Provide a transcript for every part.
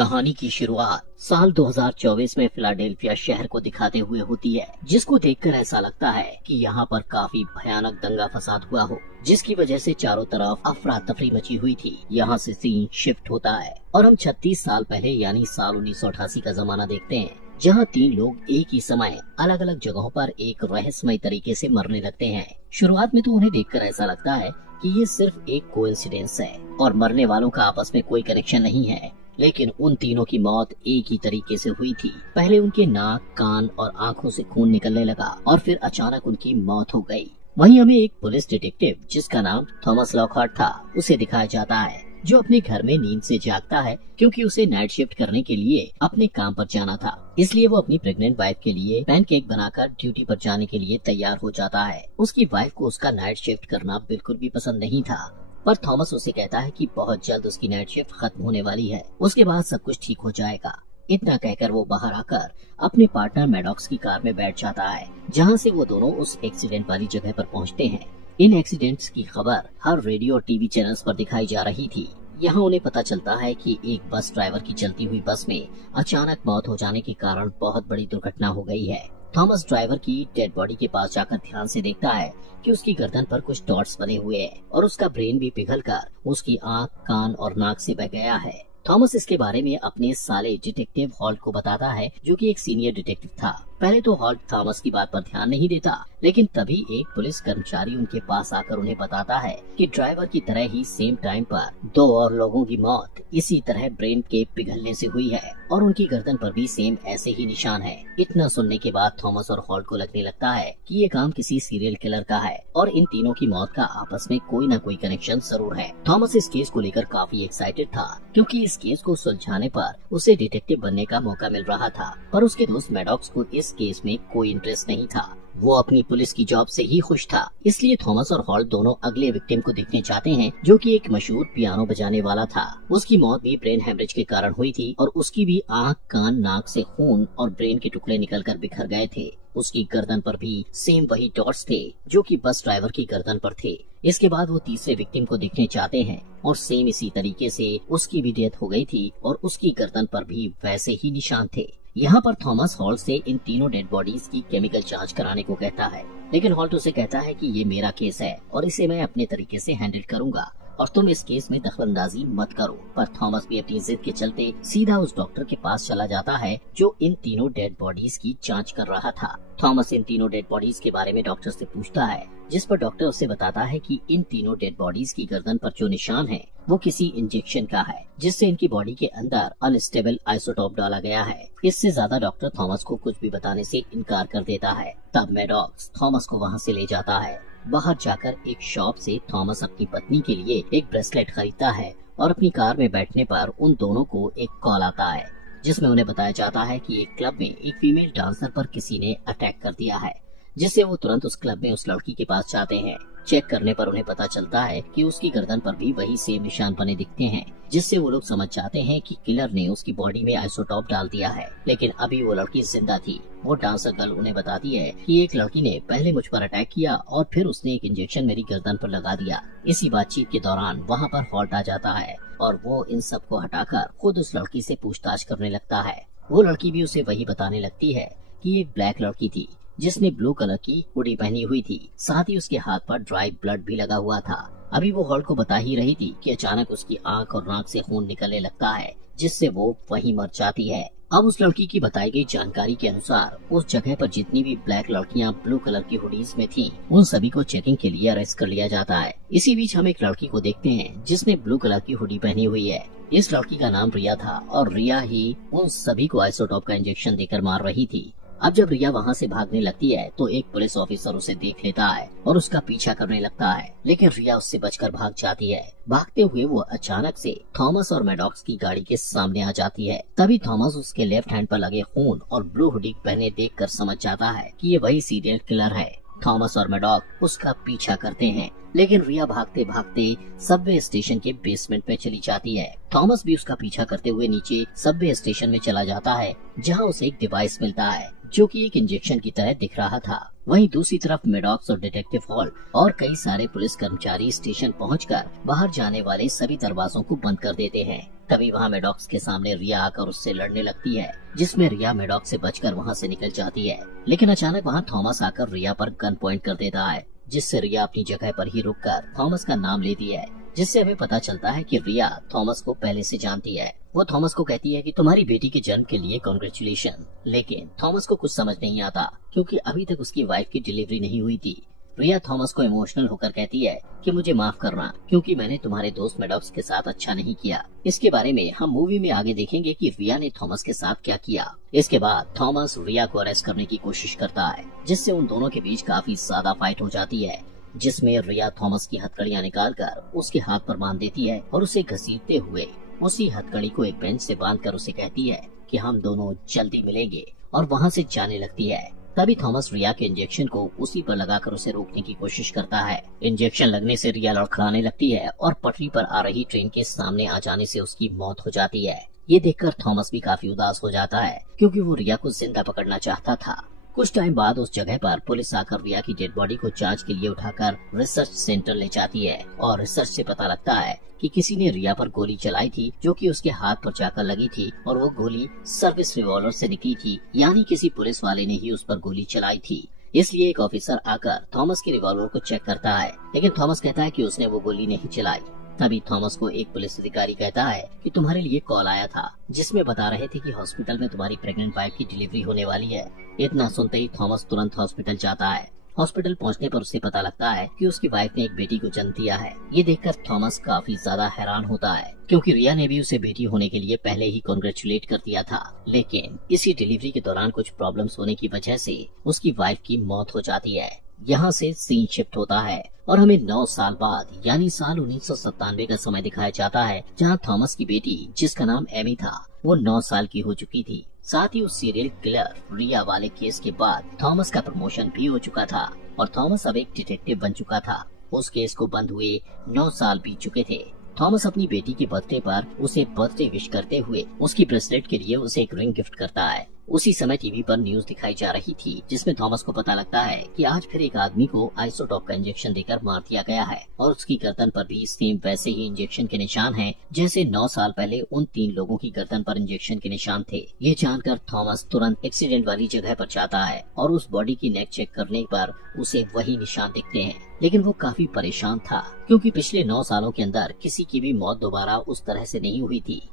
कहानी की शुरुआत साल 2024 में फिलाडेल्फिया शहर को दिखाते हुए होती है, जिसको देखकर ऐसा लगता है कि यहाँ पर काफी भयानक दंगा फसाद हुआ हो, जिसकी वजह से चारों तरफ अफरा तफरी मची हुई थी। यहाँ से सीन शिफ्ट होता है और हम 36 साल पहले यानी साल 1988 का जमाना देखते हैं, जहाँ 3 लोग एक ही समय अलग अलग जगहों पर एक रहस्यमय तरीके से मरने लगते हैं। शुरुआत में तो उन्हें देखकर ऐसा लगता है कि ये सिर्फ एक कोइंसिडेंस है और मरने वालों का आपस में कोई कनेक्शन नहीं है, लेकिन उन तीनों की मौत एक ही तरीके से हुई थी। पहले उनके नाक, कान और आंखों से खून निकलने लगा और फिर अचानक उनकी मौत हो गई। वहीं हमें एक पुलिस डिटेक्टिव जिसका नाम थॉमस लॉकहार्ट था, उसे दिखाया जाता है, जो अपने घर में नींद से जागता है क्योंकि उसे नाइट शिफ्ट करने के लिए अपने काम पर जाना था। इसलिए वो अपनी प्रेग्नेंट वाइफ के लिए पैनकेक बनाकर ड्यूटी पर जाने के लिए तैयार हो जाता है। उसकी वाइफ को उसका नाइट शिफ्ट करना बिल्कुल भी पसंद नहीं था, पर थॉमस उसे कहता है कि बहुत जल्द उसकी नाइट शिफ्ट खत्म होने वाली है, उसके बाद सब कुछ ठीक हो जाएगा। इतना कहकर वो बाहर आकर अपने पार्टनर मैडॉक्स की कार में बैठ जाता है, जहाँ से वो दोनों उस एक्सीडेंट वाली जगह पर पहुँचते हैं। इन एक्सीडेंट्स की खबर हर रेडियो और टीवी चैनल्स पर दिखाई जा रही थी। यहाँ उन्हें पता चलता है कि एक बस ड्राइवर की चलती हुई बस में अचानक मौत हो जाने के कारण बहुत बड़ी दुर्घटना हो गई है। थॉमस ड्राइवर की डेड बॉडी के पास जाकर ध्यान से देखता है कि उसकी गर्दन पर कुछ डॉट्स बने हुए हैं और उसका ब्रेन भी पिघलकर उसकी आंख, कान और नाक से बह गया है। थॉमस इसके बारे में अपने साले डिटेक्टिव हॉल्ट को बताता है, जो कि एक सीनियर डिटेक्टिव था। पहले तो हॉल्ट थॉमस की बात पर ध्यान नहीं देता, लेकिन तभी एक पुलिस कर्मचारी उनके पास आकर उन्हें बताता है कि ड्राइवर की तरह ही सेम टाइम पर 2 और लोगों की मौत इसी तरह ब्रेन के पिघलने से हुई है और उनकी गर्दन पर भी सेम ऐसे ही निशान है। इतना सुनने के बाद थॉमस और हॉल्ट को लगने लगता है कि ये काम किसी सीरियल किलर का है और इन तीनों की मौत का आपस में कोई न कोई कनेक्शन जरूर है। थॉमस इस केस को लेकर काफी एक्साइटेड था, क्योंकि इस केस को सुलझाने पर उसे डिटेक्टिव बनने का मौका मिल रहा था, पर उसके दोस्त मैडॉक्स को इस केस में कोई इंटरेस्ट नहीं था। वो अपनी पुलिस की जॉब से ही खुश था। इसलिए थॉमस और हॉल्ट दोनों अगले विक्टिम को देखने चाहते हैं, जो कि एक मशहूर पियानो बजाने वाला था। उसकी मौत भी ब्रेन हेमरेज के कारण हुई थी और उसकी भी आंख, कान, नाक से खून और ब्रेन के टुकड़े निकलकर बिखर गए थे। उसकी गर्दन पर भी सेम वही डॉट्स थे जो कि बस ड्राइवर की गर्दन पर थे। इसके बाद वो तीसरे विक्टिम को देखने चाहते हैं और सेम इसी तरीके से उसकी भी डेथ हो गई थी और उसकी गर्दन पर भी वैसे ही निशान थे। यहाँ पर थॉमस हॉल्ट से इन तीनों डेड बॉडीज की केमिकल जांच कराने को कहता है, लेकिन हॉल्ट उसे कहता है कि ये मेरा केस है और इसे मैं अपने तरीके से हैंडल करूंगा और तुम इस केस में दखलंदाजी मत करो। पर थॉमस भी अपनी जिद के चलते सीधा उस डॉक्टर के पास चला जाता है जो इन तीनों डेड बॉडीज की जांच कर रहा था। थॉमस इन तीनों डेड बॉडीज के बारे में डॉक्टर से पूछता है, जिस पर डॉक्टर उसे बताता है कि इन तीनों डेड बॉडीज की गर्दन पर जो निशान है वो किसी इंजेक्शन का है, जिससे इनकी बॉडी के अंदर अनस्टेबल आइसोटोप डाला गया है। इससे ज्यादा डॉक्टर थॉमस को कुछ भी बताने से इनकार कर देता है। तब मैडॉक्स थॉमस को वहाँ से ले जाता है। बाहर जाकर एक शॉप से थॉमस अपनी पत्नी के लिए एक ब्रेसलेट खरीदता है और अपनी कार में बैठने पर उन दोनों को एक कॉल आता है, जिसमें उन्हें बताया जाता है कि एक क्लब में एक फीमेल डांसर पर किसी ने अटैक कर दिया है, जिससे वो तुरंत उस क्लब में उस लड़की के पास जाते हैं। चेक करने पर उन्हें पता चलता है कि उसकी गर्दन पर भी वही सेम निशान बने दिखते हैं, जिससे वो लोग समझ जाते हैं कि किलर ने उसकी बॉडी में आइसोटोप डाल दिया है। लेकिन अभी वो लड़की जिंदा थी। वो डांसर गर्ल उन्हें बताती है कि एक लड़की ने पहले मुझ पर अटैक किया और फिर उसने एक इंजेक्शन मेरी गर्दन पर लगा दिया। इसी बातचीत के दौरान वहाँ पर हॉल्ट आ जाता है और वो इन सब को हटाकर खुद उस लड़की से पूछताछ करने लगता है। वो लड़की भी उसे वही बताने लगती है कि एक ब्लैक लड़की थी जिसने ब्लू कलर की हुडी पहनी हुई थी, साथ ही उसके हाथ पर ड्राई ब्लड भी लगा हुआ था। अभी वो हॉल्ट को बता ही रही थी कि अचानक उसकी आंख और नाक से खून निकलने लगता है, जिससे वो वहीं मर जाती है। अब उस लड़की की बताई गई जानकारी के अनुसार उस जगह पर जितनी भी ब्लैक लड़कियां ब्लू कलर की हुडीज में थीं, उन सभी को चेकिंग के लिए अरेस्ट कर लिया जाता है। इसी बीच हम एक लड़की को देखते हैं जिसने ब्लू कलर की हुडी पहनी हुई है। इस लड़की का नाम रिया था और रिया ही उन सभी को आइसोटोप का इंजेक्शन देकर मार रही थी। अब जब रिया वहाँ से भागने लगती है तो एक पुलिस ऑफिसर उसे देख लेता है और उसका पीछा करने लगता है, लेकिन रिया उससे बचकर भाग जाती है। भागते हुए वो अचानक से थॉमस और मैडॉक्स की गाड़ी के सामने आ जाती है। तभी थॉमस उसके लेफ्ट हैंड पर लगे खून और ब्लू हुडी पहने देखकर समझ जाता है कि ये वही सीरियल किलर है। थॉमस और मैडॉक उसका पीछा करते हैं, लेकिन रिया भागते भागते सबवे स्टेशन के बेसमेंट में चली जाती है। थॉमस भी उसका पीछा करते हुए नीचे सबवे स्टेशन में चला जाता है, जहां उसे एक डिवाइस मिलता है जो कि एक इंजेक्शन की तरह दिख रहा था। वहीं दूसरी तरफ मेडॉक्स और डिटेक्टिव हॉल और कई सारे पुलिस कर्मचारी स्टेशन पहुंचकर बाहर जाने वाले सभी दरवाजों को बंद कर देते हैं। तभी वहां मेडॉक्स के सामने रिया आकर उससे लड़ने लगती है, जिसमें रिया मेडॉक्स से बचकर वहां से निकल जाती है। लेकिन अचानक वहां थॉमस आकर रिया पर गन पॉइंट कर देता है, जिससे रिया अपनी जगह पर ही रुककर थॉमस का नाम लेती है, जिससे हमें पता चलता है कि रिया थॉमस को पहले से जानती है। वो थॉमस को कहती है कि तुम्हारी बेटी के जन्म के लिए कांग्रेचुलेशन। लेकिन थॉमस को कुछ समझ नहीं आता, क्योंकि अभी तक उसकी वाइफ की डिलीवरी नहीं हुई थी। रिया थॉमस को इमोशनल होकर कहती है कि मुझे माफ करना, क्योंकि मैंने तुम्हारे दोस्त मेडॉक्स के साथ अच्छा नहीं किया। इसके बारे में हम मूवी में आगे देखेंगे कि रिया ने थॉमस के साथ क्या किया। इसके बाद थॉमस रिया को अरेस्ट करने की कोशिश करता है, जिससे उन दोनों के बीच काफी ज्यादा फाइट हो जाती है, जिसमें रिया थॉमस की हथकड़ियां निकालकर उसके हाथ पर बांध देती है और उसे घसीटते हुए उसी हथकड़ी को एक बेंच से बांधकर उसे कहती है कि हम दोनों जल्दी मिलेंगे, और वहां से जाने लगती है। तभी थॉमस रिया के इंजेक्शन को उसी पर लगाकर उसे रोकने की कोशिश करता है। इंजेक्शन लगने से रिया लड़खड़ाने लगती है और पटरी पर आ रही ट्रेन के सामने आ जाने से उसकी मौत हो जाती है। ये देखकर थॉमस भी काफी उदास हो जाता है, क्योंकि वो रिया को जिंदा पकड़ना चाहता था। कुछ टाइम बाद उस जगह पर पुलिस आकर रिया की डेड बॉडी को जांच के लिए उठाकर रिसर्च सेंटर ले जाती है, और रिसर्च से पता लगता है कि किसी ने रिया पर गोली चलाई थी, जो कि उसके हाथ पर जाकर लगी थी, और वो गोली सर्विस रिवॉल्वर से निकली थी, यानी किसी पुलिस वाले ने ही उस पर गोली चलाई थी। इसलिए एक ऑफिसर आकर थॉमस के रिवॉल्वर को चेक करता है, लेकिन थॉमस कहता है कि उसने वो गोली नहीं चलाई। तभी थॉमस को एक पुलिस अधिकारी कहता है कि तुम्हारे लिए कॉल आया था, जिसमें बता रहे थे कि हॉस्पिटल में तुम्हारी प्रेग्नेंट वाइफ की डिलीवरी होने वाली है। इतना सुनते ही थॉमस तुरंत हॉस्पिटल जाता है। हॉस्पिटल पहुंचने पर उसे पता लगता है कि उसकी वाइफ ने एक बेटी को जन्म दिया है। ये देखकर थॉमस काफी ज्यादा हैरान होता है, क्योंकि रिया ने भी उसे बेटी होने के लिए पहले ही कांग्रेचुलेट कर दिया था। लेकिन इसी डिलीवरी के दौरान कुछ प्रॉब्लम्स होने की वजह से उसकी वाइफ की मौत हो जाती है। यहाँ से सीन शिफ्ट होता है और हमें 9 साल बाद यानी साल 1997 का समय दिखाया जाता है, जहाँ थॉमस की बेटी, जिसका नाम एमी था, वो 9 साल की हो चुकी थी। साथ ही उस सीरियल किलर रिया वाले केस के बाद थॉमस का प्रमोशन भी हो चुका था और थॉमस अब एक डिटेक्टिव बन चुका था। उस केस को बंद हुए 9 साल बीत चुके थे। थॉमस अपनी बेटी के बर्थडे पर उसे बर्थडे विश करते हुए उसकी ब्रेसलेट के लिए उसे एक रिंग गिफ्ट करता है। उसी समय टीवी पर न्यूज दिखाई जा रही थी, जिसमें थॉमस को पता लगता है कि आज फिर एक आदमी को आइसोटॉप का इंजेक्शन देकर मार दिया गया है, और उसकी गर्दन पर भी सेम वैसे ही इंजेक्शन के निशान हैं, जैसे 9 साल पहले उन 3 लोगों की गर्दन पर इंजेक्शन के निशान थे। ये जानकर थॉमस तुरंत एक्सीडेंट वाली जगह पर जाता है और उस बॉडी की नेक चेक करने पर उसे वही निशान दिखते हैं। लेकिन वो काफी परेशान था, क्योंकि पिछले 9 सालों के अंदर किसी की भी मौत दोबारा उस तरह से नहीं हुई थी।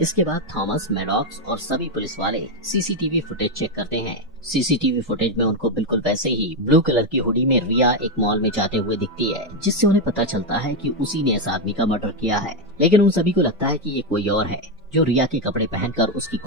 इसके बाद थॉमस, मेडॉक्स और सभी पुलिस वाले सीसीटीवी फुटेज चेक करते हैं। सीसीटीवी फुटेज में उनको बिल्कुल वैसे ही ब्लू कलर की हुडी में रिया एक मॉल में जाते हुए दिखती है, जिससे उन्हें पता चलता है कि उसी ने इस आदमी का मर्डर किया है। लेकिन उन सभी को लगता है कि ये कोई और है, जो रिया के कपड़े पहनकर उसकी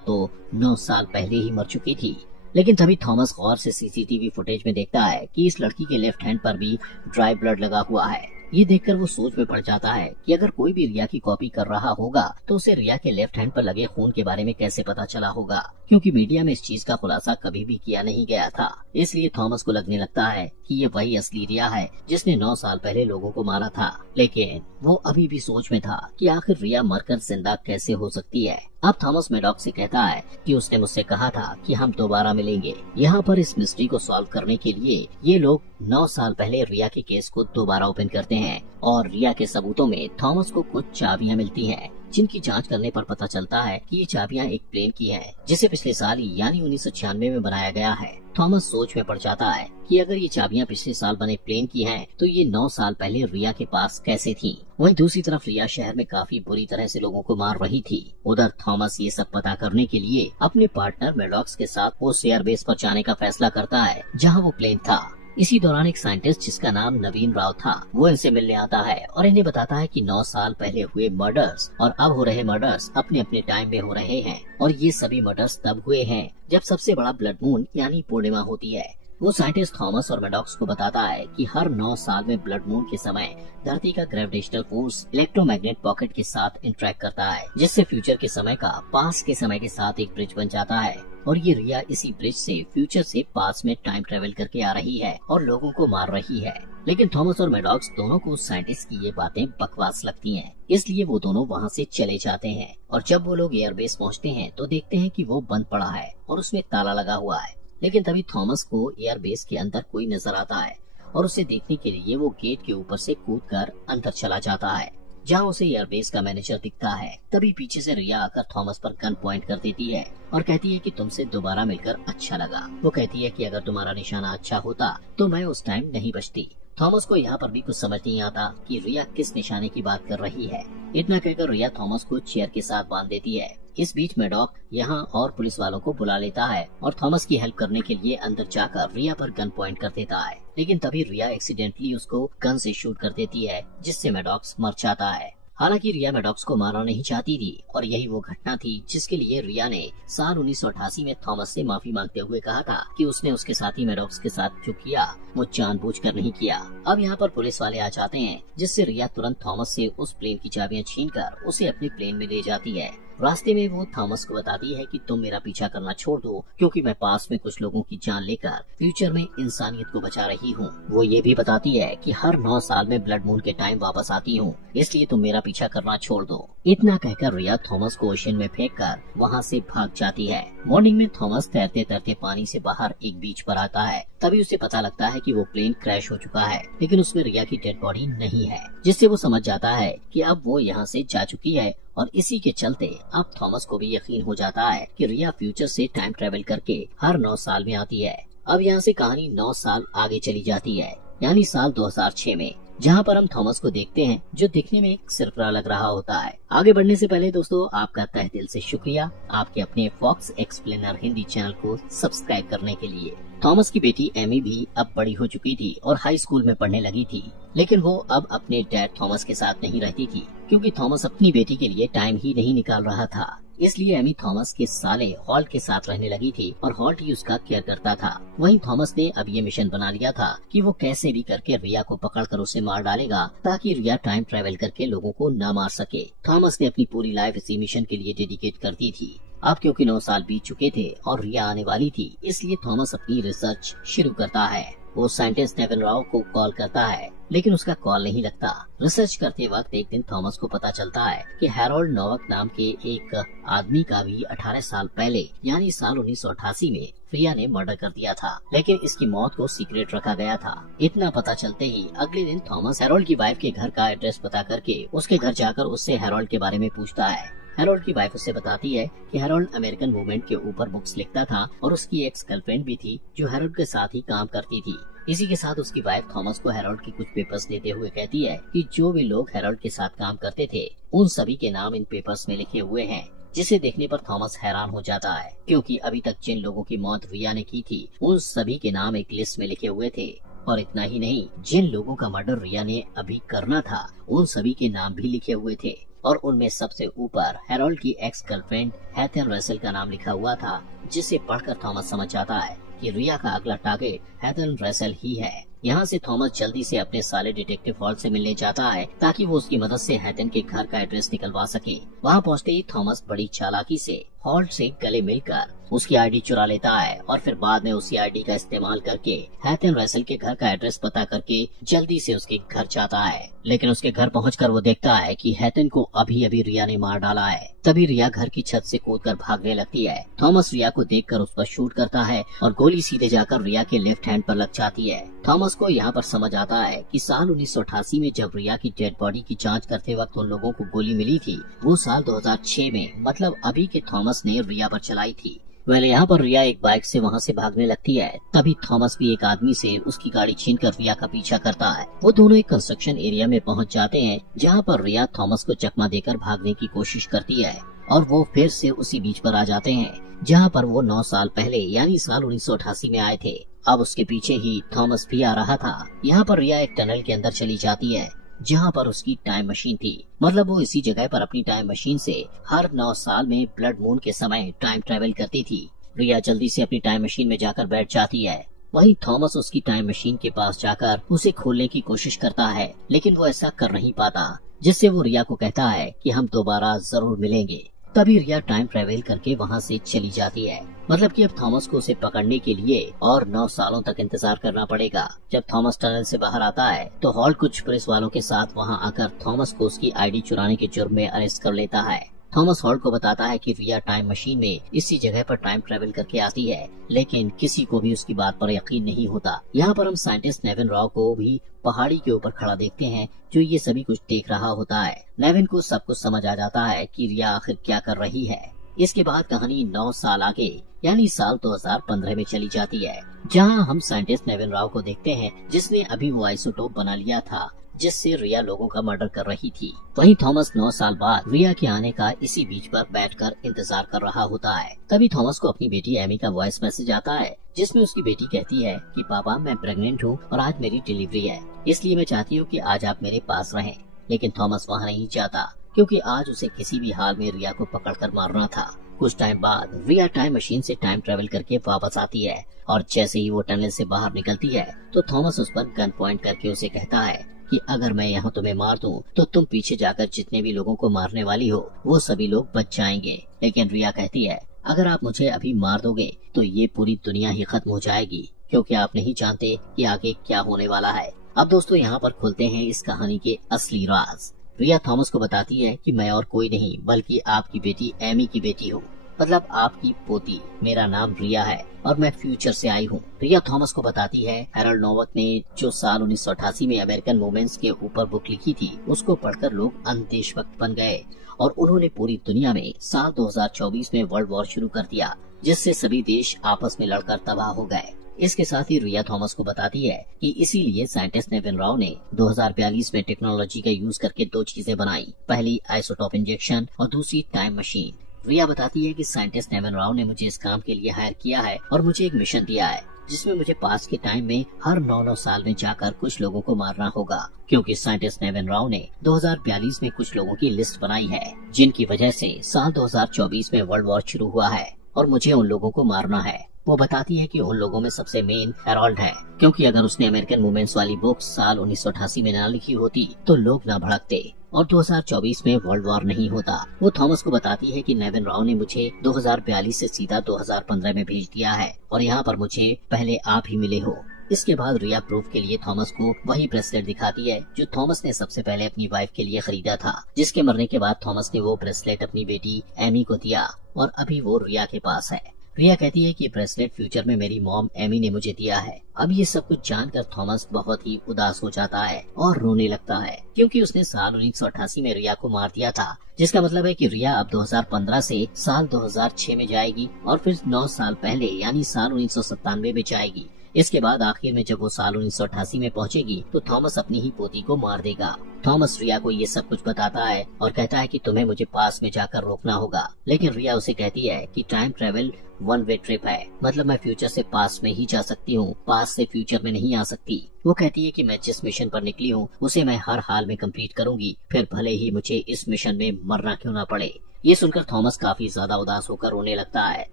तो 9 साल पहले ही मर चुकी थी। लेकिन तभी थॉमस गौर से सीसीटीवी फुटेज में देखता है कि इस लड़की के लेफ्ट हैंड पर भी ड्राई ब्लड लगा हुआ है। ये देखकर वो सोच में पड़ जाता है कि अगर कोई भी रिया की कॉपी कर रहा होगा तो उसे रिया के लेफ्ट हैंड पर लगे खून के बारे में कैसे पता चला होगा, क्योंकि मीडिया में इस चीज का खुलासा कभी भी किया नहीं गया था। इसलिए थॉमस को लगने लगता है कि ये वही असली रिया है जिसने 9 साल पहले लोगों को मारा था। लेकिन वो अभी भी सोच में था कि आखिर रिया मरकर जिंदा कैसे हो सकती है। अब थॉमस मेडॉक्स से कहता है कि उसने मुझसे कहा था कि हम दोबारा मिलेंगे। यहाँ पर इस मिस्ट्री को सॉल्व करने के लिए ये लोग 9 साल पहले रिया के केस को दोबारा ओपन करते हैं, और रिया के सबूतों में थॉमस को कुछ चाबियां मिलती हैं, जिनकी जांच करने पर पता चलता है कि ये चाबियां एक प्लेन की हैं, जिसे पिछले साल यानी 1996 में बनाया गया है। थॉमस सोच में पड़ जाता है कि अगर ये चाबियां पिछले साल बने प्लेन की हैं, तो ये 9 साल पहले रिया के पास कैसे थीं? वहीं दूसरी तरफ रिया शहर में काफी बुरी तरह से लोगों को मार रही थी। उधर थॉमस ये सब पता करने के लिए अपने पार्टनर मेडॉक्स के साथ उस एयरबेस पर जाने का फैसला करता है जहाँ वो प्लेन था। इसी दौरान एक साइंटिस्ट जिसका नाम नवीन राव था, वो इनसे मिलने आता है और इन्हें बताता है कि 9 साल पहले हुए मर्डर्स और अब हो रहे मर्डर्स अपने अपने टाइम में हो रहे हैं, और ये सभी मर्डर्स तब हुए हैं जब सबसे बड़ा ब्लड मून यानी पूर्णिमा होती है। वो साइंटिस्ट थॉमस और मैडॉक्स को बताता है कि हर 9 साल में ब्लड मून के समय धरती का ग्रेविटेशनल फोर्स इलेक्ट्रोमैग्नेट पॉकेट के साथ इंटरेक्ट करता है, जिससे फ्यूचर के समय का पास के समय के साथ एक ब्रिज बन जाता है। और ये रिया इसी ब्रिज से फ्यूचर से पास में टाइम ट्रेवल करके आ रही है और लोगों को मार रही है। लेकिन थॉमस और मैडॉक्स दोनों को साइंटिस्ट की ये बातें बकवास लगती हैं, इसलिए वो दोनों वहाँ से चले जाते हैं। और जब वो लोग एयरबेस पहुँचते हैं तो देखते हैं कि वो बंद पड़ा है और उसमें ताला लगा हुआ है। लेकिन तभी थॉमस को एयरबेस के अंदर कोई नजर आता है और उसे देखने के लिए वो गेट के ऊपर से कूदकर अंदर चला जाता है, जहाँ उसे एयरबेस का मैनेजर दिखता है। तभी पीछे से रिया आकर थॉमस पर गन पॉइंट कर देती है और कहती है कि तुमसे दोबारा मिलकर अच्छा लगा। वो कहती है कि अगर तुम्हारा निशाना अच्छा होता तो मैं उस टाइम नहीं बचती। थॉमस को यहाँ पर भी कुछ समझ नहीं आता कि रिया किस निशाने की बात कर रही है। इतना कहकर रिया थॉमस को चेयर के साथ बांध देती है। इस बीच मैडॉक यहाँ और पुलिस वालों को बुला लेता है और थॉमस की हेल्प करने के लिए अंदर जाकर रिया पर गन पॉइंट कर देता है। लेकिन तभी रिया एक्सीडेंटली उसको गन से शूट कर देती है, जिससे मैडॉक्स मर जाता है। हालांकि रिया मैडॉक्स को मारना नहीं चाहती थी और यही वो घटना थी जिसके लिए रिया ने साल 1988 में थॉमस से माफी मांगते हुए कहा था कि उसने उसके साथी मैडॉक्स के साथ जो किया वो जानबूझकर नहीं किया। अब यहाँ पर पुलिस वाले आ जाते हैं, जिससे रिया तुरंत थॉमस से उस प्लेन की चाबियां छीनकर उसे अपने प्लेन में ले जाती है। रास्ते में वो थॉमस को बताती है कि तुम मेरा पीछा करना छोड़ दो, क्योंकि मैं पास में कुछ लोगों की जान लेकर फ्यूचर में इंसानियत को बचा रही हूँ। वो ये भी बताती है कि हर 9 साल में ब्लड मून के टाइम वापस आती हूँ, इसलिए तुम मेरा पीछा करना छोड़ दो। इतना कहकर रिया थॉमस को ओशन में फेंक कर वहाँ से भाग जाती है। मॉर्निंग में थॉमस तैरते तैरते पानी से बाहर एक बीच पर आता है। तभी उसे पता लगता है कि वो प्लेन क्रैश हो चुका है, लेकिन उसमें रिया की डेड बॉडी नहीं है, जिससे वो समझ जाता है कि अब वो यहाँ से जा चुकी है। और इसी के चलते अब थॉमस को भी यकीन हो जाता है कि रिया फ्यूचर से टाइम ट्रेवल करके हर 9 साल में आती है। अब यहाँ से कहानी 9 साल आगे चली जाती है, यानी साल 2006 में, जहाँ पर हम थॉमस को देखते हैं जो दिखने में एक सिरफरा लग रहा होता है। आगे बढ़ने से पहले दोस्तों आपका तहे दिल से शुक्रिया आपके अपने फॉक्स एक्सप्लेनर हिंदी चैनल को सब्सक्राइब करने के लिए। थॉमस की बेटी एमी भी अब बड़ी हो चुकी थी और हाई स्कूल में पढ़ने लगी थी, लेकिन वो अब अपने डैड थॉमस के साथ नहीं रहती थी, क्योंकि थॉमस अपनी बेटी के लिए टाइम ही नहीं निकाल रहा था। इसलिए एमी थॉमस के साले हॉल्ट के साथ रहने लगी थी और हॉल्ट ही उसका केयर करता था। वहीं थॉमस ने अब ये मिशन बना लिया था कि वो कैसे भी करके रिया को पकड़कर उसे मार डालेगा, ताकि रिया टाइम ट्रेवल करके लोगों को न मार सके। थॉमस ने अपनी पूरी लाइफ इसी मिशन के लिए डेडिकेट कर दी थी। अब क्योंकि 9 साल बीत चुके थे और रिया आने वाली थी, इसलिए थॉमस अपनी रिसर्च शुरू करता है। वो साइंटिस्ट नेविल राव को कॉल करता है, लेकिन उसका कॉल नहीं लगता। रिसर्च करते वक्त एक दिन थॉमस को पता चलता है कि हैरोल्ड नोवाक नाम के एक आदमी का भी 18 साल पहले यानी साल 1988 में रिया ने मर्डर कर दिया था, लेकिन इसकी मौत को सीक्रेट रखा गया था। इतना पता चलते ही अगले दिन थॉमस हैरोल्ड की वाइफ के घर का एड्रेस पता करके उसके घर जाकर उससे हैरोल्ड के बारे में पूछता है। हैरोल्ड की वाइफ उससे बताती है कि हैरोल्ड अमेरिकन मूवमेंट के ऊपर बुक्स लिखता था और उसकी एक्स गर्लफ्रेंड भी थी जो हैरोल्ड के साथ ही काम करती थी। इसी के साथ उसकी वाइफ थॉमस को हैरोल्ड की कुछ पेपर्स देते हुए कहती है कि जो भी लोग हैरोल्ड के साथ काम करते थे उन सभी के नाम इन पेपर्स में लिखे हुए हैं, जिसे देखने पर थॉमस हैरान हो जाता है, क्योंकि अभी तक जिन लोगों की मौत रिया ने की थी उन सभी के नाम एक लिस्ट में लिखे हुए थे। और इतना ही नहीं, जिन लोगों का मर्डर रिया ने अभी करना था उन सभी के नाम भी लिखे हुए थे, और उनमें सबसे ऊपर हैरोल्ड की एक्स गर्लफ्रेंड हैथन रसेल का नाम लिखा हुआ था, जिसे पढ़कर थॉमस समझ जाता है कि रिया का अगला टारगेट हैथन रसेल ही है। यहाँ से थॉमस जल्दी से अपने साले डिटेक्टिव हॉल से मिलने जाता है ताकि वो उसकी मदद से हैथन के घर का एड्रेस निकलवा सके। वहाँ पहुँचते ही थॉमस बड़ी चालाकी से हॉल्ट से गले मिलकर उसकी आईडी चुरा लेता है और फिर बाद में उसी आईडी का इस्तेमाल करके हैथन रसेल के घर का एड्रेस पता करके जल्दी से उसके घर जाता है। लेकिन उसके घर पहुंचकर वो देखता है कि हैथन को अभी अभी रिया ने मार डाला है। तभी रिया घर की छत से कूदकर भागने लगती है। थॉमस रिया को देखकर उस पर शूट करता है और गोली सीधे जाकर रिया के लेफ्ट हैंड पर लग जाती है। थॉमस को यहाँ पर समझ आता है कि साल 1988 में जब रिया की डेड बॉडी की जांच करते वक्त उन लोगों को गोली मिली थी वो साल 2006 में, मतलब अभी के थॉमस ने रिया पर चलाई थी। पहले यहाँ पर रिया एक बाइक से वहाँ से भागने लगती है। तभी थॉमस भी एक आदमी से उसकी गाड़ी छीनकर रिया का पीछा करता है। वो दोनों एक कंस्ट्रक्शन एरिया में पहुँच जाते हैं, जहाँ पर रिया थॉमस को चकमा देकर भागने की कोशिश करती है और वो फिर से उसी बीच पर आ जाते हैं जहाँ पर वो 9 साल पहले यानी साल 1988 में आए थे। अब उसके पीछे ही थॉमस भी आ रहा था। यहाँ पर रिया एक टनल के अंदर चली जाती है जहाँ पर उसकी टाइम मशीन थी, मतलब वो इसी जगह पर अपनी टाइम मशीन से हर 9 साल में ब्लड मून के समय टाइम ट्रेवल करती थी। रिया जल्दी से अपनी टाइम मशीन में जाकर बैठ जाती है वहीं थॉमस उसकी टाइम मशीन के पास जाकर उसे खोलने की कोशिश करता है, लेकिन वो ऐसा कर नहीं पाता, जिससे वो रिया को कहता है कि हम दोबारा जरूर मिलेंगे। तभी रिया टाइम ट्रेवल करके वहाँ से चली जाती है। मतलब कि अब थॉमस को उसे पकड़ने के लिए और 9 सालों तक इंतजार करना पड़ेगा। जब थॉमस टनल से बाहर आता है तो हॉल कुछ पुलिस वालों के साथ वहाँ आकर थॉमस को उसकी आईडी चुराने के जुर्म में अरेस्ट कर लेता है। थॉमस हॉल को बताता है कि रिया टाइम मशीन में इसी जगह पर टाइम ट्रेवल करके आती है, लेकिन किसी को भी उसकी बात पर यकीन नहीं होता। यहाँ पर हम साइंटिस्ट नेविन राव को भी पहाड़ी के ऊपर खड़ा देखते हैं, जो ये सभी कुछ देख रहा होता है। नेविन को सब कुछ समझ आ जाता है कि रिया आखिर क्या कर रही है। इसके बाद कहानी 9 साल आगे यानी साल 2015 में चली जाती है, जहाँ हम साइंटिस्ट नेविन राव को देखते हैं, जिसने अभी वो आइसोटोप बना लिया था जिससे रिया लोगों का मर्डर कर रही थी। वहीं थॉमस 9 साल बाद रिया के आने का इसी बीच पर बैठकर इंतजार कर रहा होता है। तभी थॉमस को अपनी बेटी एमी का वॉइस मैसेज आता है, जिसमें उसकी बेटी कहती है कि पापा मैं प्रेग्नेंट हूँ और आज मेरी डिलीवरी है, इसलिए मैं चाहती हूँ कि आज आप मेरे पास रहें। लेकिन थॉमस वहाँ नहीं जाता, क्योंकि आज उसे किसी भी हाल में रिया को पकड़कर मारना था। कुछ टाइम बाद रिया टाइम मशीन से टाइम ट्रेवल करके वापस आती है और जैसे ही वो टनल से बाहर निकलती है तो थॉमस उस पर गन पॉइंट करके उसे कहता है कि अगर मैं यहाँ तुम्हें मार दूं तो तुम पीछे जाकर जितने भी लोगों को मारने वाली हो वो सभी लोग बच जाएंगे। लेकिन रिया कहती है अगर आप मुझे अभी मार दोगे तो ये पूरी दुनिया ही खत्म हो जाएगी, क्योंकि आप नहीं जानते कि आगे क्या होने वाला है। अब दोस्तों यहाँ पर खुलते हैं इस कहानी के असली राज। रिया थॉमस को बताती है कि मैं और कोई नहीं बल्कि आपकी बेटी एमी की बेटी हूँ, मतलब आपकी पोती। मेरा नाम रिया है और मैं फ्यूचर से आई हूँ। रिया थॉमस को बताती है हैरोल्ड नोवक ने जो साल 1988 में अमेरिकन वुमेन्स के ऊपर बुक लिखी थी, उसको पढ़कर लोग अंधदेशभक्त बन गए और उन्होंने पूरी दुनिया में साल 2024 में वर्ल्ड वॉर शुरू कर दिया, जिससे सभी देश आपस में लड़कर तबाह हो गए। इसके साथ ही रिया थॉमस को बताती है कि इसीलिए साइंटिस्ट नेविन राव ने 2042 में टेक्नोलॉजी का यूज करके 2 चीजें बनाई, पहली आइसोटोप इंजेक्शन और दूसरी टाइम मशीन। रिया बताती है कि साइंटिस्ट नेविन राव ने मुझे इस काम के लिए हायर किया है और मुझे एक मिशन दिया है, जिसमें मुझे पास के टाइम में हर 9 साल में जाकर कुछ लोगों को मारना होगा, क्योंकि साइंटिस्ट नेविन राव ने 2042 में कुछ लोगों की लिस्ट बनाई है, जिनकी वजह से साल 2024 में वर्ल्ड वॉर शुरू हुआ है और मुझे उन लोगों को मारना है। वो बताती है कि उन लोगों में सबसे मेन हैरोल्ड है, क्योंकि अगर उसने अमेरिकन वुमेन्स वाली बुक साल 1988 में न लिखी होती तो लोग न भड़कते और 2024 में वर्ल्ड वॉर नहीं होता। वो थॉमस को बताती है कि नेविन राव ने मुझे 2042 से सीधा 2015 में भेज दिया है और यहाँ पर मुझे पहले आप ही मिले हो। इसके बाद रिया प्रूफ के लिए थॉमस को वही ब्रेसलेट दिखाती है जो थॉमस ने सबसे पहले अपनी वाइफ के लिए खरीदा था, जिसके मरने के बाद थॉमस ने वो ब्रेसलेट अपनी बेटी एमी को दिया और अभी वो रिया के पास है। रिया कहती है कि ब्रेसलेट फ्यूचर में मेरी मॉम एमी ने मुझे दिया है। अब ये सब कुछ जानकर थॉमस बहुत ही उदास हो जाता है और रोने लगता है, क्योंकि उसने साल 1988 में रिया को मार दिया था, जिसका मतलब है कि रिया अब 2015 से साल 2006 में जाएगी और फिर 9 साल पहले यानी साल 1997 में जाएगी। इसके बाद आखिर में जब वो साल 1988 में पहुंचेगी तो थॉमस अपनी ही पोती को मार देगा। थॉमस रिया को ये सब कुछ बताता है और कहता है कि तुम्हें मुझे पास में जाकर रोकना होगा, लेकिन रिया उसे कहती है कि टाइम ट्रेवल 1 वे ट्रिप है, मतलब मैं फ्यूचर से पास में ही जा सकती हूँ, पास से फ्यूचर में नहीं आ सकती। वो कहती है कि मैं जिस मिशन पर निकली हूँ उसे मैं हर हाल में कंप्लीट करूंगी, फिर भले ही मुझे इस मिशन में मरना क्यों न पड़े। ये सुनकर थॉमस काफी ज्यादा उदास होकर रोने लगता है।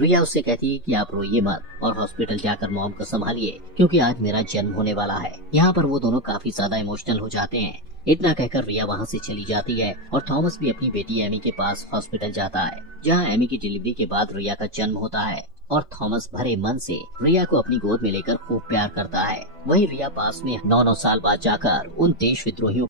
रिया उससे कहती है कि आप रोइए मत और हॉस्पिटल जाकर मॉम को संभालिए, क्योंकि आज मेरा जन्म होने वाला है। यहाँ पर वो दोनों काफी ज्यादा इमोशनल हो जाते हैं। इतना कहकर रिया वहाँ से चली जाती है और थॉमस भी अपनी बेटी एमी के पास हॉस्पिटल जाता है, जहाँ एमी की डिलीवरी के बाद रिया का जन्म होता है और थॉमस भरे मन से रिया को अपनी गोद में लेकर खूब प्यार करता है। वहीं रिया पास में 9 साल बाद जाकर उन देश विद्रोहियों